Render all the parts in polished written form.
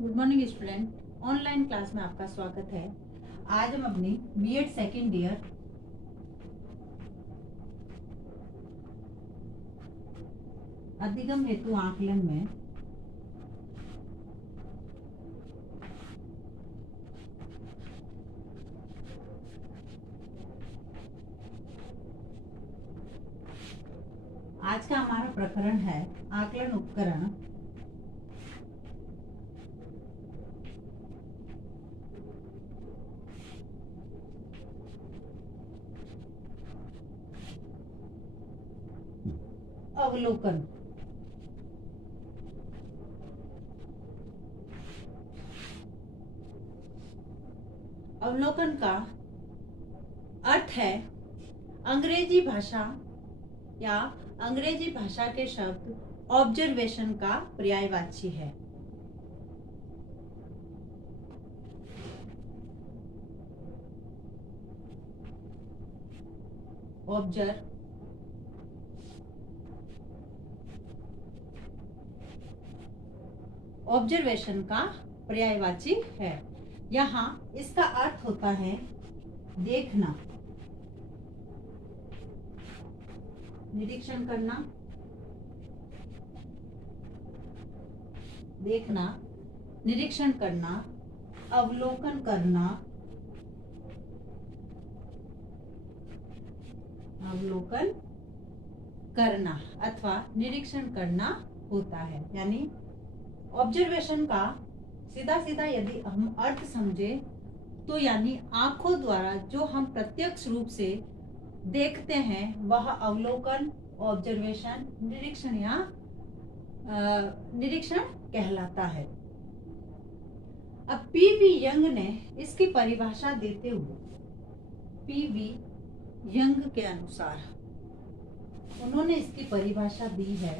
Good morning student. Online class में आपका स्वागत है। आज हम अपनी बीएड सेकेंड ईयर अधिगम हेतु आकलन में आज का हमारा प्रकरण है आकलन उपकरण। अवलोकन। अवलोकन का अर्थ है अंग्रेजी भाषा या अंग्रेजी भाषा के शब्द ऑब्जर्वेशन का पर्यायवाची है। ऑब्जर्वेशन का पर्यायवाची है। यहाँ इसका अर्थ होता है देखना, निरीक्षण करना, देखना, निरीक्षण करना, अवलोकन करना, अवलोकन करना अथवा निरीक्षण करना होता है। यानी ऑब्जर्वेशन का सीधा सीधा यदि हम अर्थ समझे तो यानी आंखों द्वारा जो हम प्रत्यक्ष रूप से देखते हैं वह अवलोकन, ऑब्जर्वेशन, निरीक्षण या निरीक्षण कहलाता है। अब पीवी यंग ने इसकी परिभाषा देते हुए पीवी यंग के अनुसार उन्होंने इसकी परिभाषा दी है।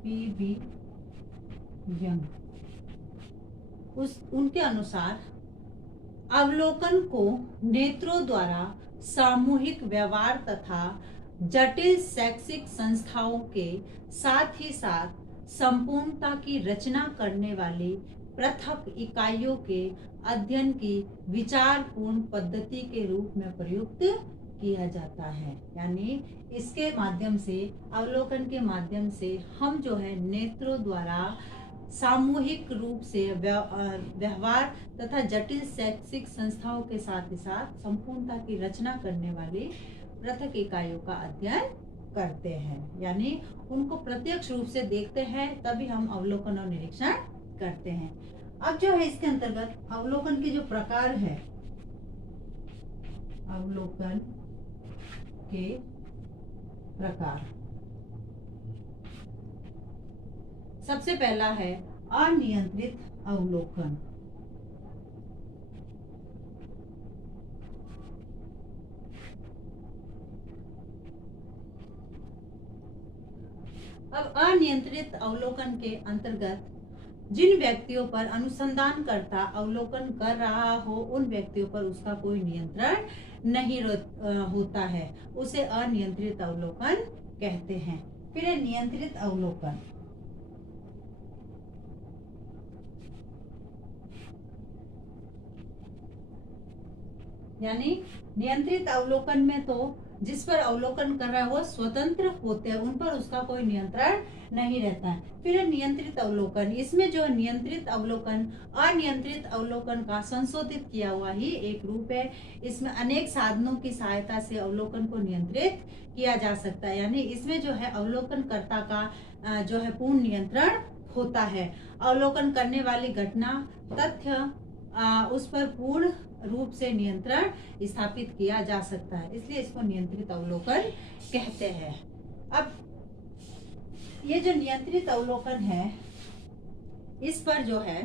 पीवी यंग उनके अनुसार अवलोकन को नेत्रों द्वारा सामूहिक व्यवहार तथा जटिल शैक्षिक संस्थाओं के साथ ही साथ संपूर्णता की रचना करने वाली पृथक इकाइयों के अध्ययन की विचारपूर्ण पद्धति के रूप में प्रयुक्त किया जाता है। यानी इसके माध्यम से, अवलोकन के माध्यम से हम जो है नेत्रों द्वारा सामूहिक रूप से व्यवहार तथा जटिल शैक्षिक संस्थाओं के साथ ही साथ संपूर्णता की रचना करने वाली पृथक इकाइयों का अध्ययन करते हैं। यानी उनको प्रत्यक्ष रूप से देखते हैं तभी हम अवलोकन और निरीक्षण करते हैं। अब जो है इसके अंतर्गत अवलोकन के जो प्रकार है, अवलोकन के प्रकार, सबसे पहला है अनियंत्रित अवलोकन। अब अनियंत्रित अवलोकन के अंतर्गत जिन व्यक्तियों पर अनुसंधानकर्ता अवलोकन कर रहा हो उन व्यक्तियों पर उसका कोई नियंत्रण नहीं होता है, उसे अनियंत्रित अवलोकन कहते हैं। फिर है नियंत्रित अवलोकन। यानी नियंत्रित अवलोकन में तो जिस पर अवलोकन कर रहा है वो स्वतंत्र होते हैं, उन पर उसका कोई नियंत्रण नहीं रहता है। फिर नियंत्रित अवलोकन, इसमें जो नियंत्रित अवलोकन अनियंत्रित अवलोकन का संशोधित किया हुआ ही एक रूप है। इसमें अनेक साधनों की सहायता से अवलोकन को नियंत्रित किया जा सकता है। यानी इसमें जो है अवलोकनकर्ता का जो है पूर्ण नियंत्रण होता है। अवलोकन करने वाली घटना, तथ्य उस पर पूर्ण रूप से नियंत्रण स्थापित किया जा सकता है, इसलिए इसको नियंत्रित अवलोकन कहते हैं। अब ये जो नियंत्रित अवलोकन है, इस पर जो है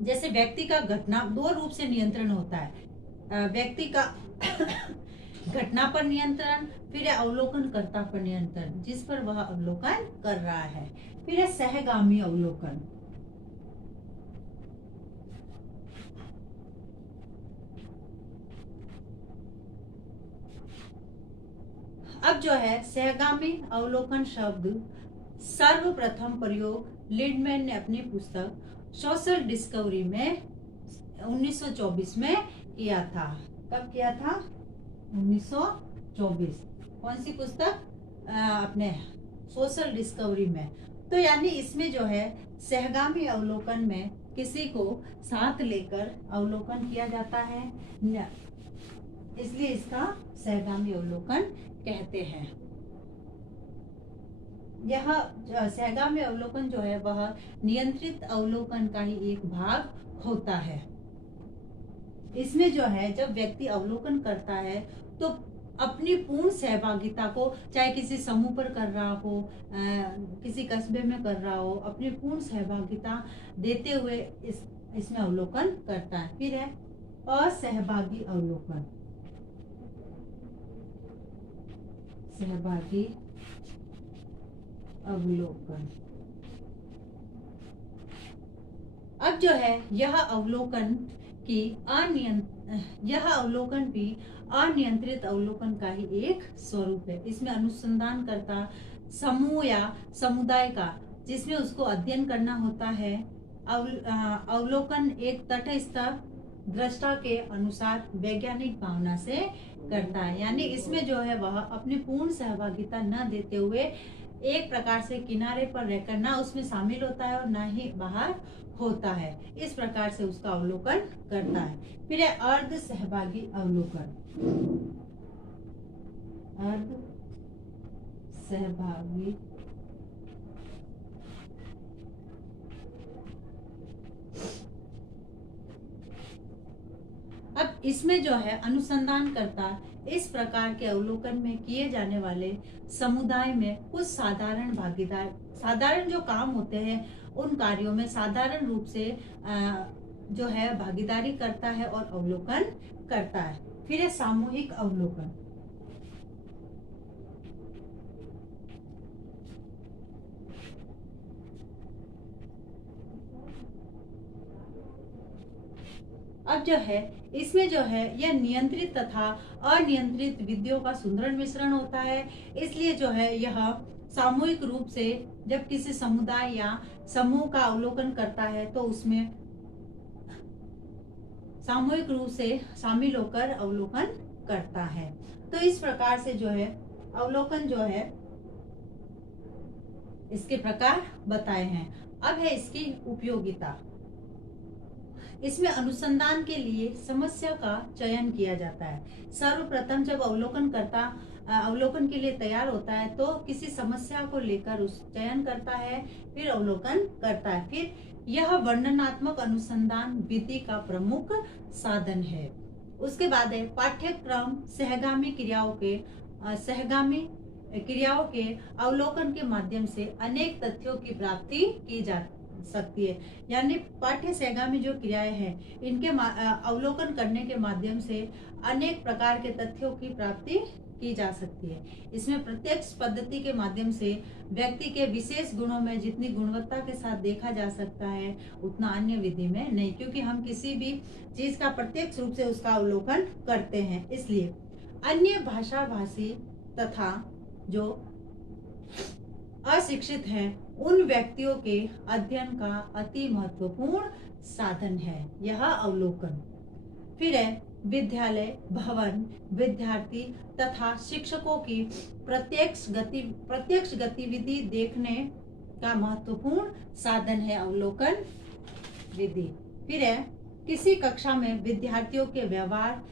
जैसे व्यक्ति का घटना, दो रूप से नियंत्रण होता है। व्यक्ति का घटना पर नियंत्रण, फिर है अवलोकनकर्ता पर नियंत्रण जिस पर वह अवलोकन कर रहा है। फिर है सहगामी अवलोकन। अब जो है सहगामी अवलोकन शब्द सर्वप्रथम प्रयोग लिंडमैन ने अपनी पुस्तक सोशल डिस्कवरी में 1924 में किया था। कब किया था? 1924। कौन सी पुस्तक? अपने सोशल डिस्कवरी में। तो यानी इसमें जो है सहगामी अवलोकन में किसी को साथ लेकर अवलोकन किया जाता है, इसलिए इसका सहगामी अवलोकन कहते हैं। यह सहगामी अवलोकन जो है वह नियंत्रित अवलोकन का ही एक भाग होता है। इसमें जो है जब व्यक्ति अवलोकन करता है तो अपनी पूर्ण सहभागिता को, चाहे किसी समूह पर कर रहा हो, किसी कस्बे में कर रहा हो, अपनी पूर्ण सहभागिता देते हुए इसमें अवलोकन करता है। फिर है असहभागी अवलोकन। सहभागी अवलोकन। अब जो है यह अवलोकन भी अनियंत्रित अवलोकन का ही एक स्वरूप है। इसमें अनुसंधान करता समूह या समुदाय का, जिसमें उसको अध्ययन करना होता है। अवलोकन एक तटस्थ दृष्टा के अनुसार वैज्ञानिक भावना से करता है। यानी इसमें जो है वह अपनी पूर्ण सहभागिता न देते हुए एक प्रकार से किनारे पर रहकर ना उसमें शामिल होता है और ना ही बाहर होता है। इस प्रकार से उसका अवलोकन करता है। फिर है अर्ध सहभागी अवलोकन। अर्ध सहभागी अब इसमें जो है अनुसंधान करता इस प्रकार के अवलोकन में किए जाने वाले समुदाय में कुछ साधारण जो काम होते हैं उन कार्यों में साधारण रूप से जो है भागीदारी करता है और अवलोकन करता है। फिर है सामूहिक अवलोकन। अब जो है इसमें जो है यह नियंत्रित तथा अनियंत्रित विधियों का सुंदर मिश्रण होता है। इसलिए जो है यह सामूहिक रूप से जब किसी समुदाय या समूह का अवलोकन करता है तो उसमें सामूहिक रूप से शामिल होकर अवलोकन करता है। तो इस प्रकार से जो है अवलोकन जो है इसके प्रकार बताए हैं। अब है इसकी उपयोगिता। इसमें अनुसंधान के लिए समस्या का चयन किया जाता है। सर्वप्रथम जब अवलोकन के लिए तैयार होता है तो किसी समस्या को लेकर उस चयन करता है, फिर अवलोकन करता है। फिर यह वर्णनात्मक अनुसंधान विधि का प्रमुख साधन है। उसके बाद है पाठ्यक्रम सहगामी क्रियाओं के अवलोकन के माध्यम से अनेक तथ्यों की प्राप्ति की जा सकती है। यानी पाठ्य सहगामी जो क्रियाएं हैं इनके अवलोकन करने के माध्यम से अनेक प्रकार के तथ्यों की प्राप्ति की जा सकती है। इसमें प्रत्यक्ष पद्धति के माध्यम से व्यक्ति के विशेष गुणों में जितनी गुणवत्ता के साथ देखा जा सकता है उतना अन्य विधि में नहीं, क्योंकि हम किसी भी चीज का प्रत्यक्ष रूप से उसका अवलोकन करते हैं। इसलिए अन्य भाषा भाषी तथा जो अशिक्षित हैं उन व्यक्तियों के अध्ययन का अति महत्वपूर्ण साधन है यह अवलोकन। फिर है विद्यालय, भवन, विद्यार्थी तथा शिक्षकों की प्रत्यक्ष गतिविधि देखने का महत्वपूर्ण साधन है अवलोकन विधि। फिर है किसी कक्षा में विद्यार्थियों के व्यवहार,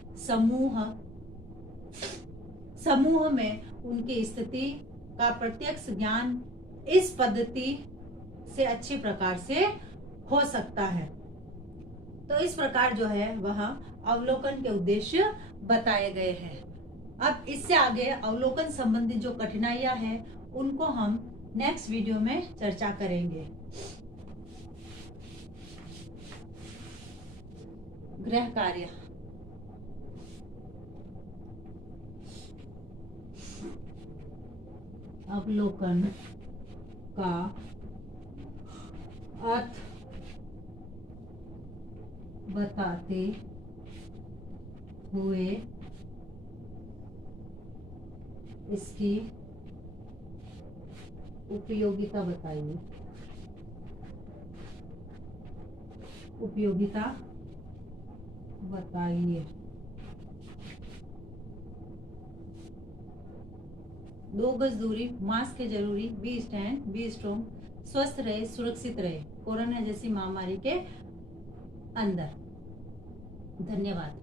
समूह में उनकी स्थिति का प्रत्यक्ष ज्ञान इस पद्धति से अच्छी प्रकार से हो सकता है। तो इस प्रकार जो है वह अवलोकन के उद्देश्य बताए गए हैं। अब इससे आगे अवलोकन संबंधी जो कठिनाइयां हैं उनको हम नेक्स्ट वीडियो में चर्चा करेंगे। गृह कार्य। अवलोकन का अर्थ बताते हुए इसकी उपयोगिता बताइए। उपयोगिता बताइए। 2 गज दूरी, मास्क है जरूरी, बी स्टैंड, बी स्ट्रॉन्ग, स्वस्थ रहे, सुरक्षित रहे कोरोना जैसी महामारी के अंदर। धन्यवाद।